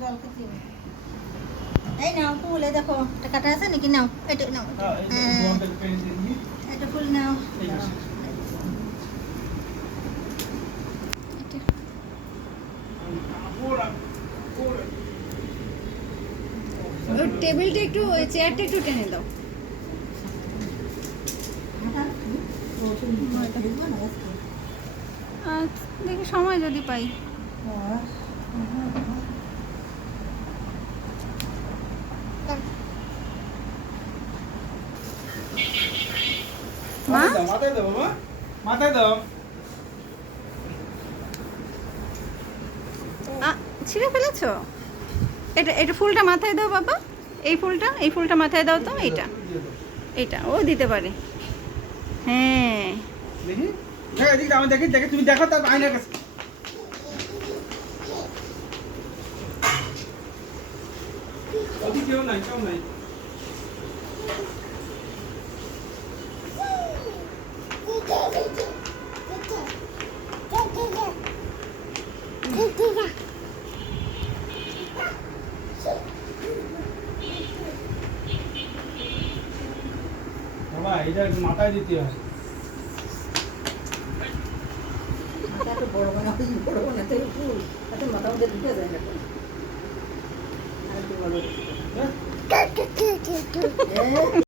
জল খেতে এই নাও ফুল, এই দেখো এটা কাটা আছে নাকি? নাও এটা নাও, এটা ফুল নাও। টেবিলটা একটু, ওই চেয়ারটা একটু টেনে দাও। দেখি সময় যদি পাই। মা মাথায় দাও বাবা, মাথায় দাও। ছিঁড়ে ফেলেছো? এটা এটা ফুলটা মাথায় দাও বাবা। এই ফুলটা মাথায় দাও তো। এইটা ও দিতে পারে। হ্যাঁ দেখি দেখো, এদিকে আমি দেখি, দেখি তুমি দেখো তার আয়নার কাছে। ওদিকে কেউ নাই, কেউ নাই। বাবা এটা মাথায় দিতে হয়। মাথা তো বড় বানাবি, বড় বানাতে ফুল এত মাথা মধ্যে ঢুকে যায় না। আর কি বলো?